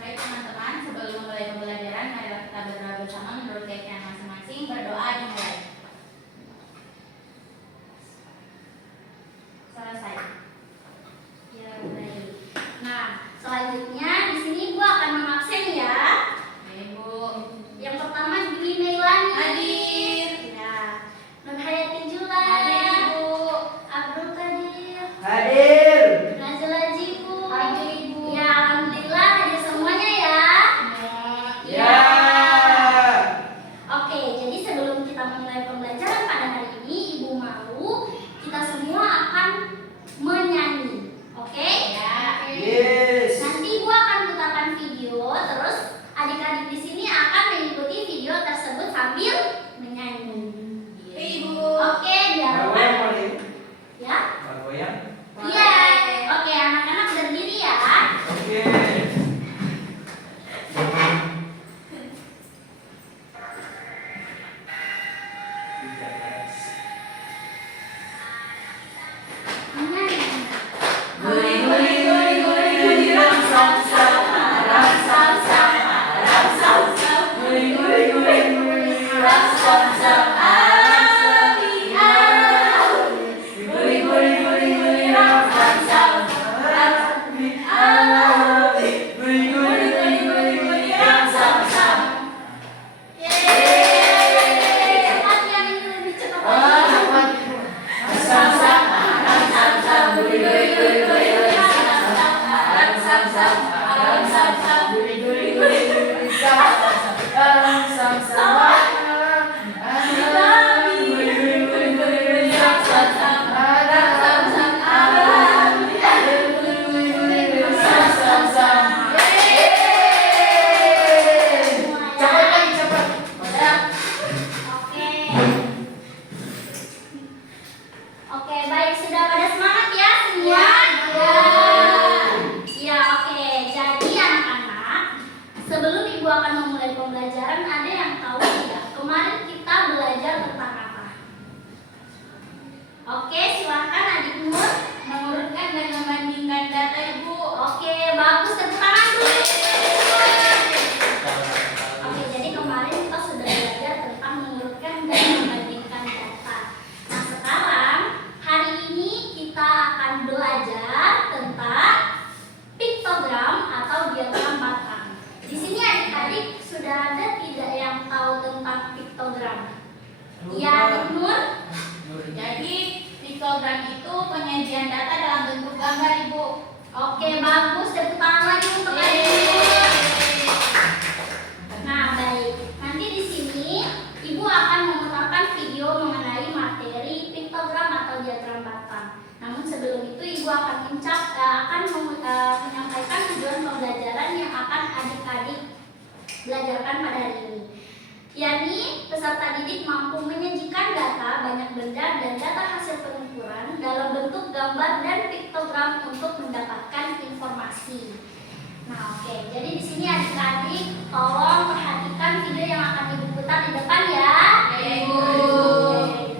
Baik teman-teman, sebelum mulai pembelajaran, marilah kita berdoa bersama menurut keyakinan masing-masing. Berdoa dimulai. Selesai. Ya, baik. Nah, selanjutnya di sini Bu akan mengabsen ya. Ibu. Yang pertama Dwi Meilani. Hadir. Ya. Nur Hayati Jula. Hadir Ibu. Abdul Qadir. Hadir. Nazila Jibu. Hadir Ibu. Ya, alhamdulillah hadir semuanya ya. Ya. Oke, jadi sebelum kita memulai pembelajaran pada hari ini, Ibu mau kita semua akan menyanyi. Oke? Ya. Yes. Nanti Ibu akan putarkan video, terus adik-adik di sini akan mengikuti video tersebut sambil menyanyi. Ibu. Oke, biar Goyang boleh? ya. Goyang? Iya. Oke, anak-anak berdiri ya. Oke. Cepat yang ini lebih cepat lagi. Cepat lagi, cepat. Oke. Oke, baik, sudah pada semangat ya semua? Ya. Ya, oke. Jadi anak-anak, sebelum Ibu akan memulai pembelajaran, ada yang tahu tidak? Kemarin kita belajar tentang apa? Oke, silahkan adik Nur mengurutkan dan membandingkan data Ibu. Oke, bagus, tepuk tangan dulu. Oke, jadi kemarin kita sudah belajar tentang mengurutkan dan membandingkan data. Nah, sekarang hari ini kita akan belajar tentang piktogram atau diagram batang. Di sini adik-adik sudah ada tidak yang tahu tentang piktogram? Iya, Adik Nur? Jadi piktogram itu penyajian data dalam bentuk gambar Ibu. Oke, bagus. Tepuk tangan lagi untuk adik Nur. Nah, baik. Nanti di sini Ibu akan memutarkan video mengenai materi piktogram atau diagram batang. Namun sebelum itu Ibu akan menyampaikan tujuan pembelajaran yang akan adik-adik belajarkan pada hari ini. Yakni peserta didik mampu menyajikan data, banyak benda, dan data hasil pengukuran dalam bentuk gambar dan piktogram untuk mendapatkan informasi. Nah, oke. Jadi di sini adik-adik tolong perhatikan video yang akan Ibu putar di depan ya. Ya, Ibu. Oke.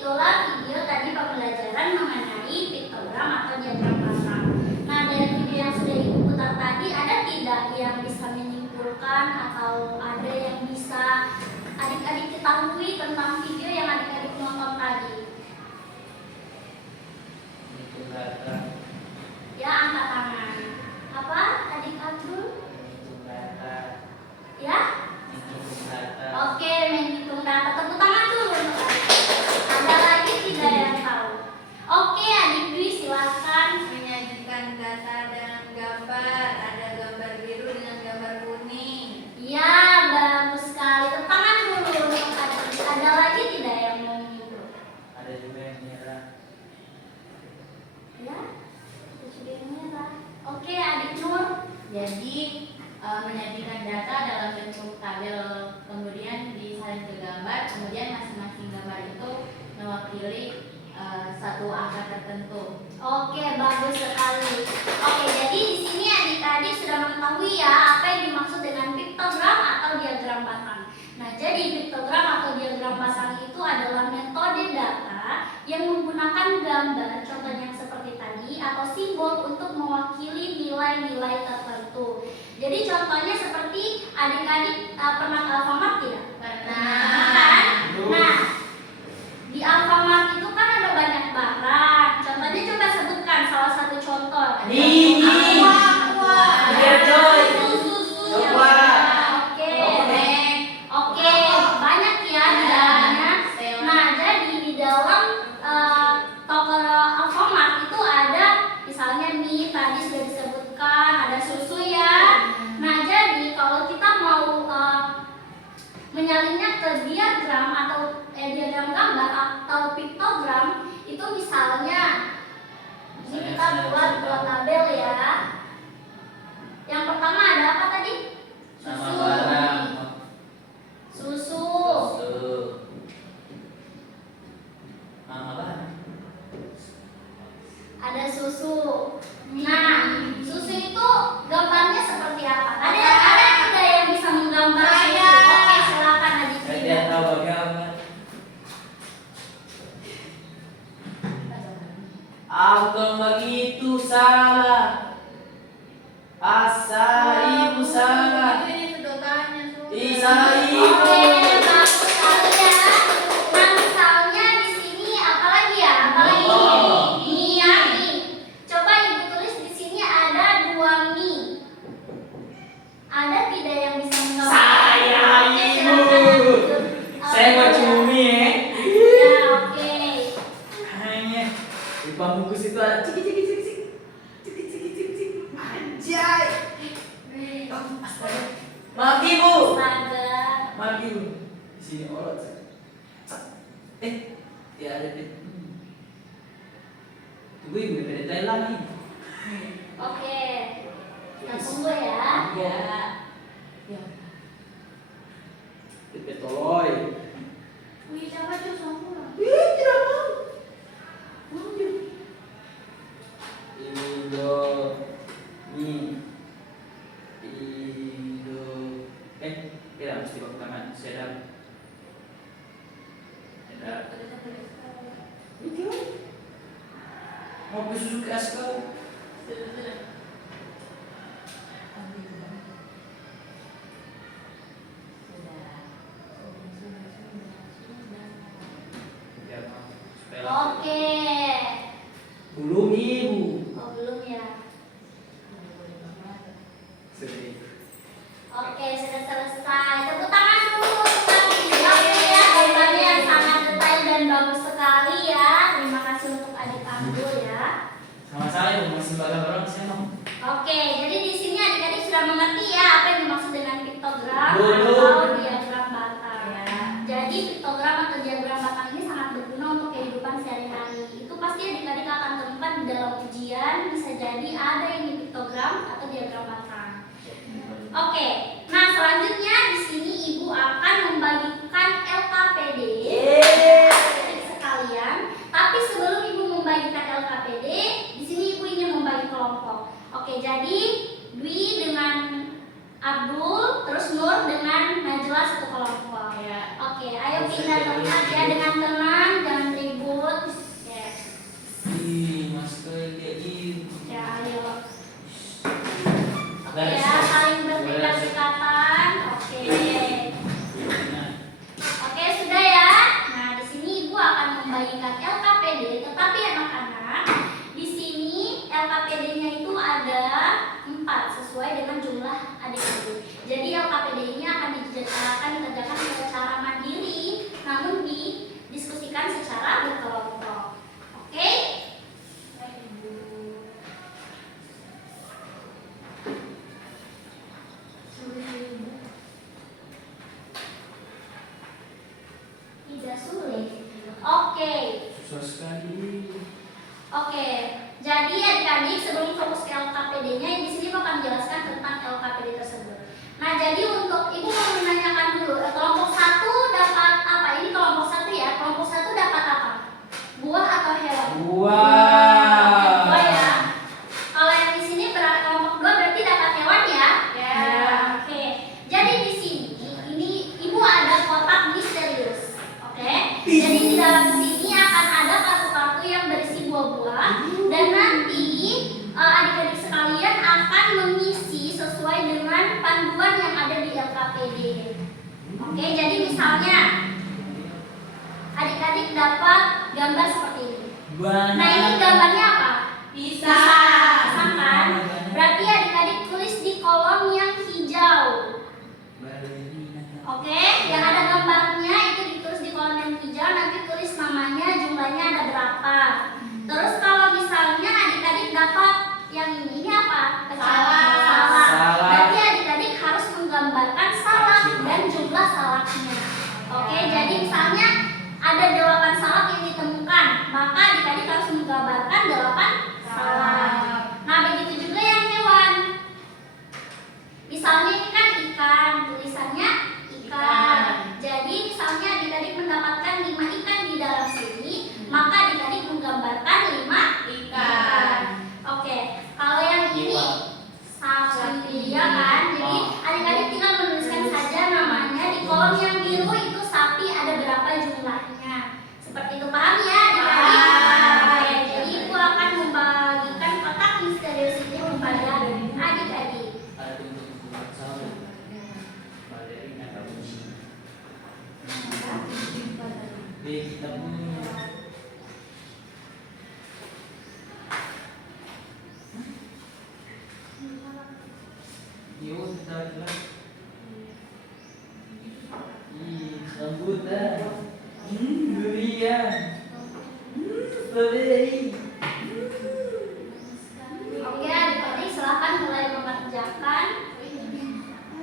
itulah video tadi pembelajaran mengenai piktogram atau diagram batang. Nah, dari video yang sudah Ibu putar tadi, ada tidak yang bisa menyimpulkan atau ada yang bisa adik-adik ketahui tentang video yang adik-adik nonton tadi? Itu data. Ya, angkat tangan. Apa, adik Abdul? Itu data. Ya? Itu data. Oke, menghitung data. Tepuk tangan dulu untuk adik. Ada lagi tidak yang tahu? Oke, adik Dwi silakan. Menyajikan data dengan gambar, ada gambar biru dengan gambar kuning. Ya, bagus sekali. Tepuk tangan dulu untuk adik. Ada lagi tidak yang mau menyimpul? Ada juga yang merah. Ya, ada juga yang merah. Oke, adik Nur. Jadi menyajikan data dalam bentuk tabel, kemudian disalin ke gambar, kemudian masing-masing gambar itu mewakili satu angka tertentu. Oke, bagus sekali. Oke, jadi di sini adik-adik sudah mengetahui ya apa yang dimaksud dengan piktogram atau diagram batang. Nah, jadi piktogram atau diagram batang itu adalah metode data yang menggunakan gambar, contohnya seperti tadi, atau simbol untuk mewakili nilai-nilai tertentu. Jadi contohnya seperti adik-adik pernah ke Alfamart tidak? Pernah. Kan? Nah, di Alfamart itu kan ada banyak barang. Contohnya coba sebutkan salah satu contoh. Ini. Aqua. Biar Joy. Susu. Coba. Oke. Oke. Oke, banyak ya di dalamnya. Nah, jadi di dalam toko Alfamart itu ada misalnya mie tadi sudah disebutkan, ada susu ya. Nah, jadi kalau kita mau menyalinnya ke diagram atau diagram gambar atau piktogram itu misalnya ini kita buat dua tabel ya. Yang pertama ada apa tadi? Nama Susu. barang. Susu. Susu. Nama barang. Ada susu. Nah, susu itu gambarnya seperti apa? Ada tidak yang bisa menggambar susu? Oke, silakan adik. Saya tidak tahu bagaimana. Kalau begitu salah. Asa ibu salah. Ini sedotannya sudah. Isa ibu. Oke, bagus sekali ya. Nah, misalnya di sini apa lagi ya? Apa lagi mie ya, mie. Coba Ibu tulis di sini ada 2 mie. Ada tidak yang bisa menggambar? Saya, Oke, Ibu. silakan lanjut. Saya mau Oke. cumi ya. Ya, oke. Hanya di pembungkus itu ada ciki ciki ciki ciki ciki ciki ciki ciki. Anjay. Astaga. Maaf ibu. Astaga. Maaf ibu. Di sini orang. Ya ada deh. Tunggu ibu ada tanya lagi. Oke. Kita tunggu ya. Ya. Ya. Itu toloy. Wih, siapa tuh semua? Tidak mau. Indo. Ini. Indo. Tidak mesti pakai tangan. Sedap. Sedap. Itu. Mau beli susu ke kau? Ya, mau. Supaya langsung. Oke. Belum ibu. Oh, belum ya. Sedih. Oke, sudah selesai. Tepuk tangan dulu untuk adik Abdul ya. Gambarnya yang sangat detail dan bagus sekali ya. Terima kasih untuk adik Abdul ya. Sama-sama ibu masih bagai orang saya mau. Oke, jadi di sini adik-adik sudah mengerti ya apa yang dimaksud dengan piktogram Belum. atau diagram batang. Ya. Jadi piktogram atau diagram batang ini sangat berguna untuk kehidupan sehari-hari. Itu pasti adik-adik akan temukan di dalam ujian. Bisa jadi ada yang di piktogram atau diagram batang. Oke, nah selanjutnya di sini ibu akan membagikan LKPD adik-adik sekalian. Tapi sebelum ibu membagikan LKPD, di sini ibu ingin membagi kelompok. Oke, jadi Dwi dengan Abdul, terus Nur dengan Najwa satu kelompok. Ya. Oke, ayo pindah tempat ya dengan tenang, jangan ribut. sesuai dengan jumlah adik-adik. Jadi LKPD ini akan dikerjakan secara mandiri, namun didiskusikan secara berkelompok. Oke? Tidak sulit. Oke. Susah sekali. Oke, jadi adik-adik sebelum fokus ke LKPD-nya, di sini bakal menjelaskan tentang LKPD tersebut. Nah, jadi untuk ibu mau menanyakan dulu, kelompok 1 dapat apa? Ini kelompok 1 ya. Kelompok 1 dapat apa? Buah atau hewan? Buah. Buah ya. Kalau yang di sini kelompok 2 berarti dapat hewan ya? Ya. Oke. Jadi di sini ini ibu ada kotak misterius. Oke. Jadi di dalam sini akan ada kartu-kartu yang berisi buah-buah dan nanti adik-adik sekalian akan mengisi sesuai dengan panduan yang ada di LKPD. Oke, jadi misalnya adik-adik dapat gambar seperti ini. Nah, ini gambarnya apa? Pisang kan? Berarti adik-adik tulis di kolom yang hijau. Oke, yang ada gambarnya itu ditulis di kolom yang hijau, nanti tulis namanya, jumlahnya ada berapa. Terus kalau misalnya adik-adik dapat yang ini apa? Salak. Berarti adik-adik harus menggambarkan salak dan jumlah salaknya. Oke, jadi misalnya ada 8 salak yang ditemukan, maka adik-adik harus menggambarkan 8 salak. Nah, begitu juga yang hewan. Misalnya ini kan ikan, tulisannya ikan. Jadi misalnya adik-adik mendapatkan 5 ikan di dalam sini, maka adik-adik menggambarkan 5 ikan. Oke, kalau yang ini sapi ya kan. Jadi adik-adik tinggal menuliskan saja namanya di kolom yang biru itu sapi ada berapa jumlahnya. Seperti itu, paham ya adik-adik? Oke, jadi ibu akan membagikan kotak misterius ini kepada adik-adik. Kita punya. Yuk, kita jelas. Rambutan. Durian. Strawberry. Oke, adik-adik silahkan mulai mengerjakan.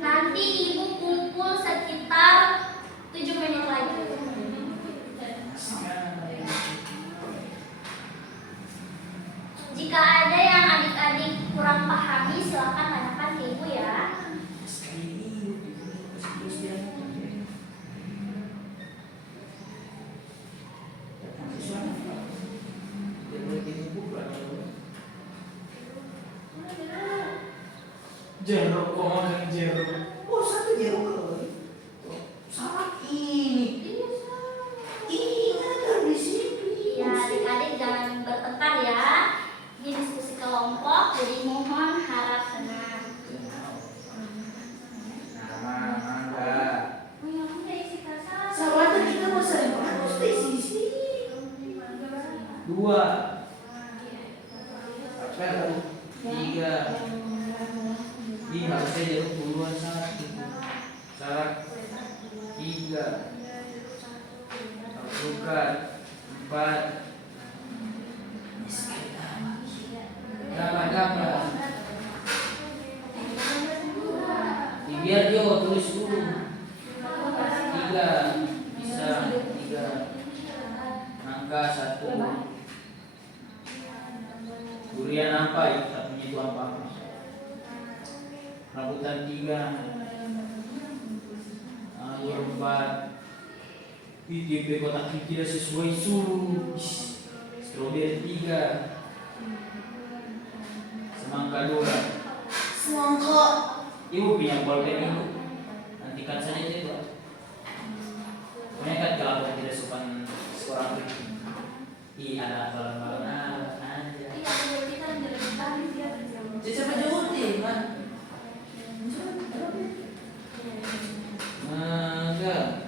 Nanti ibu kumpul sekitar 7 menit lagi. Jika ada yang adik-adik kurang pahami, silahkan tanyakan ke ibu ya. Jeruk, kok makan jeruk? Oh, satu jeruk kali. Salah ini. Ini kan di sini. Ya, adik-adik jangan bertengkar ya. Ini diskusi kelompok, jadi mohon harap tenang. Mangga. Salah kita mau sering harus di sini. 2. Apel 3. Ini harusnya jeruk duluan 1. Salak 3. Alpukat 4. Gambar. Biar dia tulis dulu. 3. Bisa 3. Nangka 1. Durian apa itu? Satunya itu apa? Rambutan 3. Anggur 4. DP kotak tidak sesuai suruh. Strawberry 3. Semangka 2. Semangka. Ibu punya bolpen ibu. Nantikan saja itu. Pokoknya kan kalau tidak sopan seorang itu. Ada balon-balon aja. Siapa jauh deh, man? Enggak.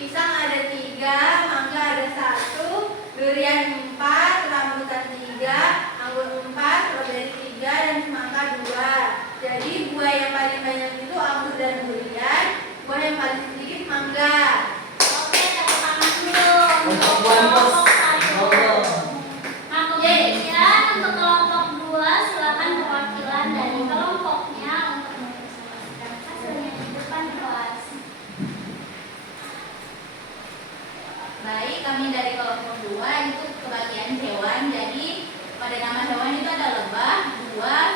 pisang ada 3, mangga ada 1, durian 4, rambutan 3, anggur 4, stroberi 3, dan semangka 2. Jadi buah yang paling banyak itu anggur dan durian, buah yang paling sedikit mangga. Oke, tepuk tangan dulu untuk Buah, Bos. kelompok 1. Nah, kemudian untuk kelompok 2 silakan perwakilan dari kelompoknya untuk mempresentasikan hasilnya di depan kelas. Baik, kami dari kelompok 2 itu kebagian hewan. Jadi pada nama hewan itu ada lebah, buah,